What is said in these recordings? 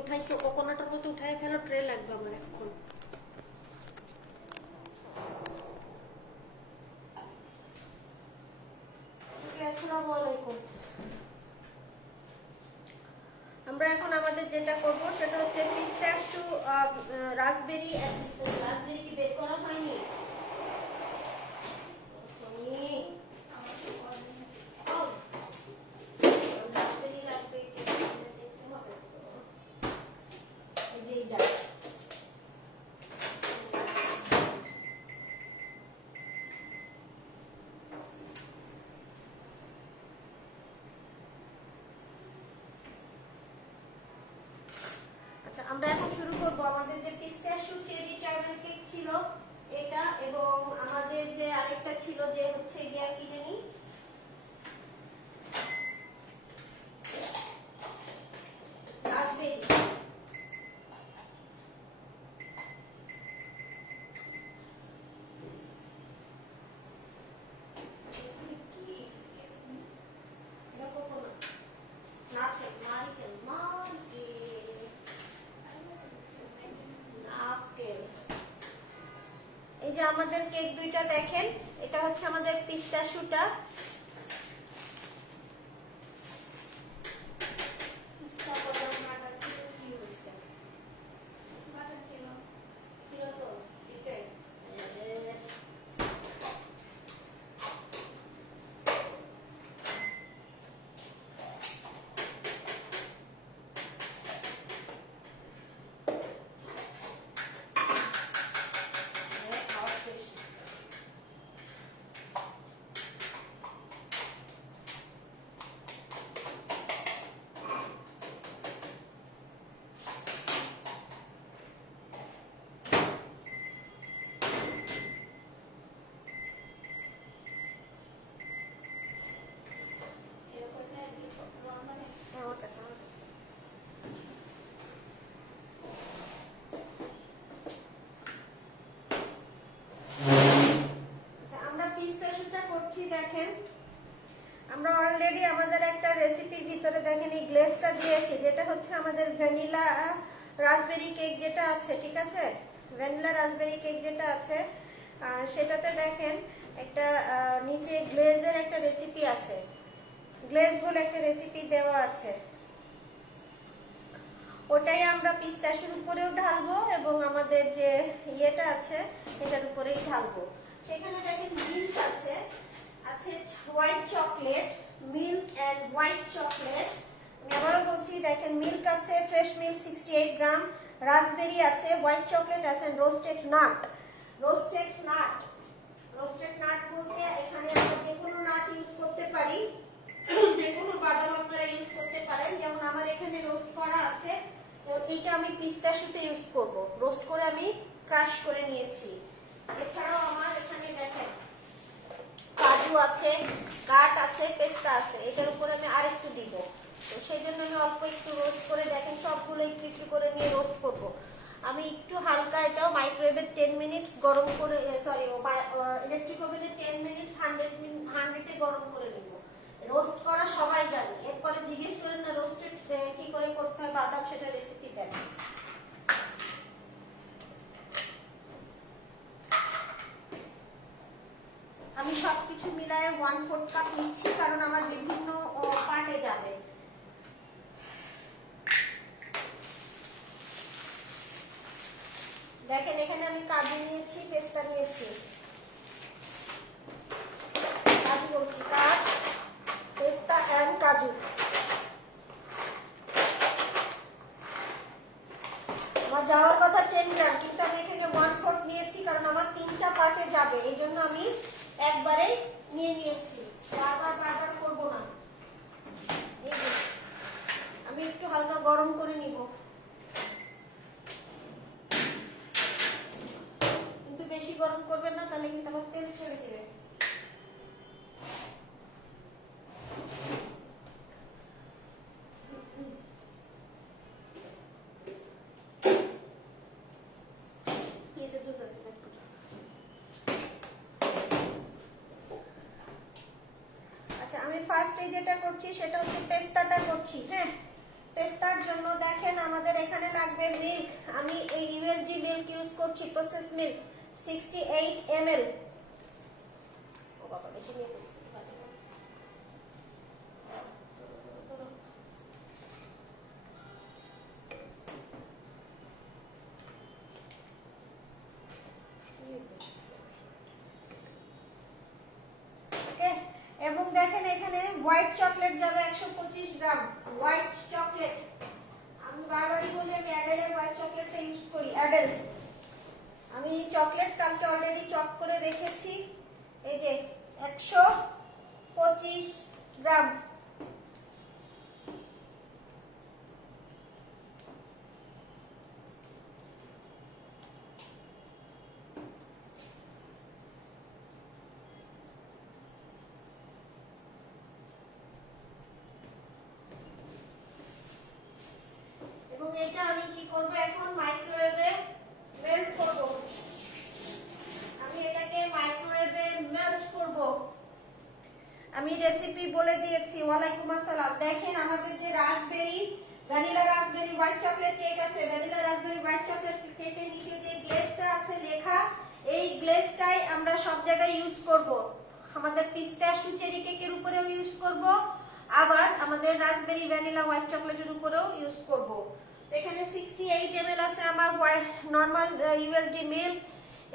উঠাইছো কোকোনাটের মতো উঠাই ফেলো, ট্রে লাগবে আমার এখন। আসসালামু আলাইকুম। আমরা এখন আমাদের যেটা করব সেটা হচ্ছে পিস্তাশিও রাসবেরি রাসবেরি কি বের করা হয়নি? আমরা এখন শুরু করব আমাদের যে পিস্তাশিও চেরি ক্যারামেল কেক ছিল এটা, এবং আমাদের যে আরেকটা ছিল যে হচ্ছে গিয়া কি জানি রাসবেরি। এই যে আমাদের কেক দুইটা দেখেন, এটা হচ্ছে আমাদের পিস্তাশিওটা, দেখেন আমরা অলরেডি আমাদের একটা রেসিপির ভিতরে দেখেন এই গ্লেজটা দিয়েছি, যেটা হচ্ছে আমাদের ভ্যানিলা রাসবেরি কেক যেটা আছে, ঠিক আছে, ভ্যানিলা রাসবেরি কেক যেটা আছে সেটাতে দেখেন একটা নিচে গ্লেজের একটা রেসিপি আছে, গ্লেজ বলে একটা রেসিপি দেওয়া আছে, ওটাই আমরা পিস্তাশিওর উপরেও ঢালবো এবং আমাদের যে ইয়েটা আছে এটার উপরেই ঢালবো। সেখানে দেখেন মিল্ক আছে, আছে white chocolate, milk and white chocolate. আমি আবারও বলছি, দেখেন মিল্ক আছে, ফ্রেশ মিল্ক 68 গ্রাম, রাসবেরি আছে, হোয়াইট চকলেট আছে, roasted nut. Roasted nut, roasted nut বলতে এখানে আমরা যে কোনো নাট ইউজ করতে পারি, যে কোনো বাদাম আপনারা ইউজ করতে পারেন, যেমন আমার এখানে রোস্ট করা আছে, এটা আমি পিস্তাশিওতে ইউজ করব, রোস্ট করে আমি ক্রাশ করে নিয়েছি। এছাড়াও আমার এখানে দেখেন কাজু আছে, কাট আছে, পেস্তা আছে, এটার উপরে আমি আরেকটু দিব, তো সেই জন্য আমি অল্প একটু রোস্ট করে দেখেন সবগুলো একটু একটু করে নিয়ে রোস্ট করব। আমি একটু হালকা এটাও মাইক্রোওয়েভে 10 মিনিটস গরম করে, সরি ইলেকট্রিক ওভেনে 10 মিনিটস 100-এ গরম করে নেব। রোস্ট করা সবাই জানে, এরপরে জিজ্ঞেস করেন না রোস্টেড কি করে করতে হয় বাদাম, সেটা রেসিপি দেন। আমি সবকিছু মিলায়ে 1/4 কাপ নিচ্ছি, কারণ আমার বিভিন্ন পার্টে যাবে। দেখেন এখানে আমি কাজু নিয়েছি, পেস্তা নিয়েছি, কাজু বলছি, কাট, পেস্তা এন্ড কাজু। আমার যাওয়ার কথা 10 গ্রাম, কিন্তু আমি এখানে 1/4 নিয়েছি, কারণ আমার 3টা পার্টে যাবে, এই জন্য আমি একবারে নিয়ে নিয়েছি, বারবার বারবার করব না। এই যে আমি একটু হালকা গরম করে নিব, কিন্তু বেশি গরম করবেন না, তাহলে কিন্তু আমার তেল ছেড়ে দেবে। যেটা করছি সেটা হচ্ছে পেস্তাটা করছি। হ্যাঁ, পেস্তার জন্য দেখেন আমাদের এখানে লাগবে মিল্ক। আমি এই ইউএসডি মিল্ক ইউজ করছি, প্রসেস মিল্ক 68 ml। ও বাবা বেশি নিয়ে ফেলছি। এবং দেখেন এখানে হোয়াইট চকলেট যাবে 125 গ্রাম। হোয়াইট চকলেট আমি বারবারই বলি আমি অ্যাডেলের হোয়াইট চকলেটটা ইউজ করি। অ্যাডেল আমি চকলেট কালকে অলরেডি চক করে রেখেছি। এই যে 125 গ্রাম। এবং এটা আমি কি করব এখন মাইক্রোওয়েভে মেল্ট করব। আমি এটাকে মাইক্রোওয়েভে মেল্ট করব। আমি রেসিপি বলে দিয়েছি। ওয়ালাইকুম আসসালাম। দেখেন আমাদের যে raspberry vanilla raspberry white chocolate cake আছে, ভ্যানিলা রাসবেরি হোয়াইট চকলেট কেকের নিচে যে গ্লেজটা আছে লেখা, এই গ্লেজটাই আমরা সব জায়গায় ইউজ করব। আমাদের পিস্তাশিও চেরি কেকের উপরেও ইউজ করব, আবার আমাদের রাসবেরি ভ্যানিলা হোয়াইট চকলেটের উপরেও ইউজ করব। এখানে 68 ml আছে আমার নরমাল ইউএসডি মিল্ক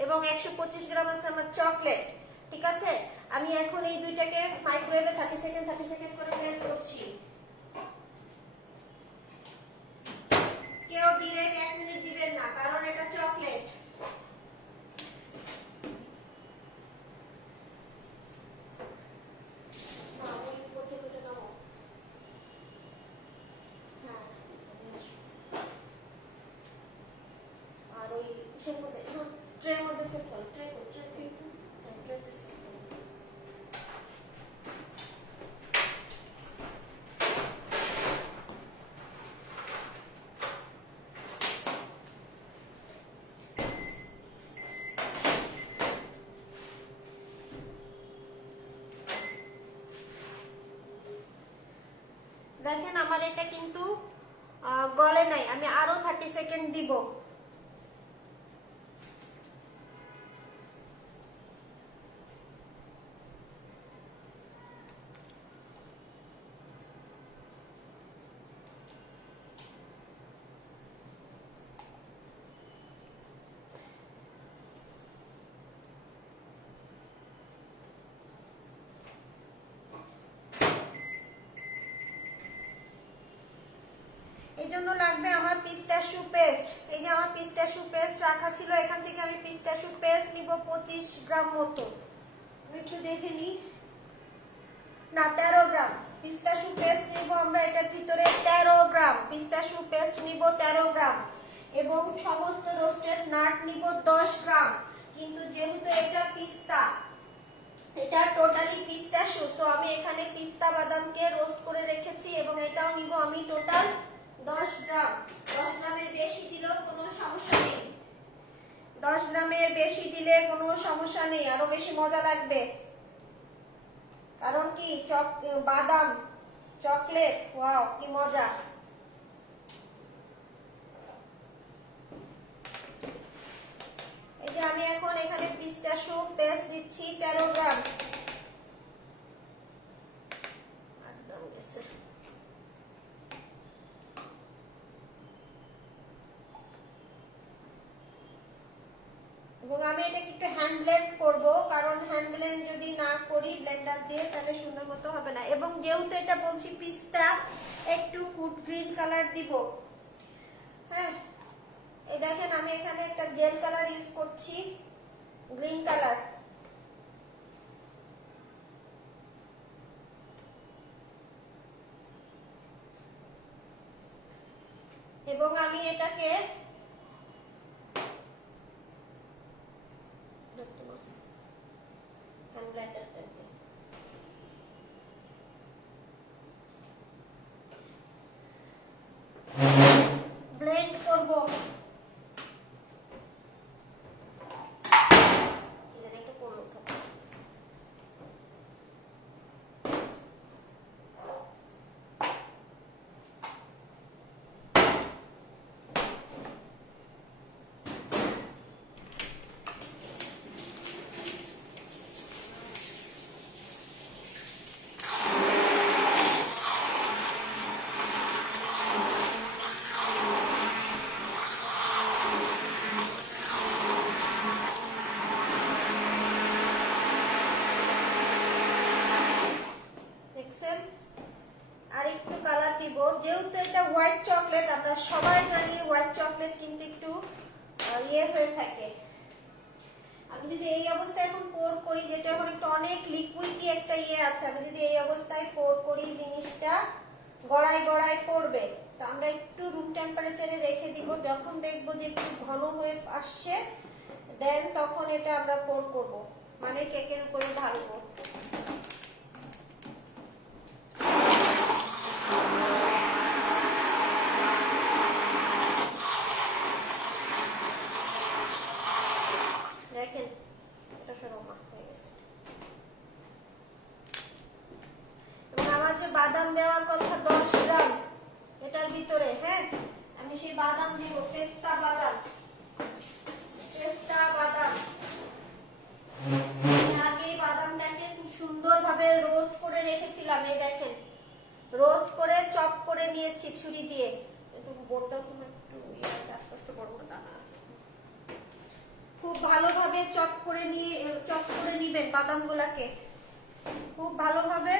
এবং 125 গ্রাম আছে আমার চকলেট। ঠিক আছে, আমি এখন এই দুইটাকে মাইক্রোওয়েভে 30 সেকেন্ড করে মেল্ট করছি। কেউ ডিরেক্ট 1 মিনিট দিবেন না, কারণ এটা চকলেট। ট্রের মধ্যে সেট করো, ট্রে দেখেন আমার এটা কিন্তু গলে নাই, আমি আরো 30 সেকেন্ড দিব। এই জন্য লাগবে আমার পিস্তাশিও পেস্ট। এই যে আমার পিস্তাশিও পেস্ট রাখা ছিল, এখান থেকে আমি পিস্তাশিও পেস্ট নিব 25 গ্রাম মতো। আমি একটু দেখে নিই, না 13 গ্রাম পিস্তাশিও পেস্ট নিব আমরা। এটার ভিতরে 13 গ্রাম পিস্তাশিও পেস্ট নিব, 13 গ্রাম। এবং সমস্ত রোস্টেড নাট নিব 10 গ্রাম। কিন্তু যেহেতু এটা পিস্তা, এটা টোটালি পিস্তাশিও, সো আমি এখানে পিস্তা বাদামকে রোস্ট করে রেখেছি এবং এটাও নিব আমি টোটাল 10 গ্রাম। 10 গ্রামের বেশি দিলেও কোনো সমস্যা নেই। 10 গ্রামের বেশি দিলে কোনো সমস্যা নেই, আরো বেশি মজা লাগবে। কারণ কি বাদাম চকলেট, ওয়াও কি মজা। এই যে আমি এখন এখানে পিস্তাশিও পেস্ট দিচ্ছি 13 গ্রাম। এবং আমি এটাকে একটু হ্যান্ড ব্লেন্ড করব, কারণ হ্যান্ড ব্লেন্ড যদি না করি ব্লেন্ডার দিয়ে তাহলে সুন্দর মতো হবে না। এবং যেহেতু এটা বলছি পিস্তা, একটু ফুড গ্রিন কালার দিব। হ্যাঁ, এই দেখেন আমি এখানে একটা জেল কালার ইউজ করছি, গ্রিন কালার। এবং আমি এটাকে ব্লেন্ড করব। আরেকটু কালার দিব। যেহেতু এটা হোয়াইট চকলেট, আমরা সবাই জানি হোয়াইট চকলেট কিন্তু একটু ইয়ে হয়ে থাকে। আমি যদি এই অবস্থায় এখন পোর করি, যেটা এখন একটু অনেক লিকুইডি একটা ইয়ে আছে, আমি যদি এই অবস্থায় পোর করি জিনিসটা গড়ায় গড়ায় পড়বে। তো আমরা একটু রুম টেম্পারেচারে রেখে দিব। যখন দেখবো যে একটু ঘন হয়ে আসছে দেন তখন এটা আমরা পোর করব, মানে কেকের উপরে ঢালবো। দেখেন এটা সরমা হয়ে গেছে। এবং আমার যে বাদাম দেওয়ার কথা 10 গ্রাম এটার ভিতরে, হ্যাঁ আমি সেই বাদাম দিব, পেস্তা বাদাম। পেস্তা বাদাম আগেই বাদামটাকে খুব সুন্দরভাবে রোস্ট করে রেখেছিলাম। এই দেখেন রোস্ট করে চপ করে নিয়েছি ছুরি দিয়ে। একটু বড়টাও তুমি একটু আস্তে আস্তে বড় বড় দানা আছে। খুব ভালোভাবে চপ করে নিবেন বাদামগুলোকে, খুব ভালোভাবে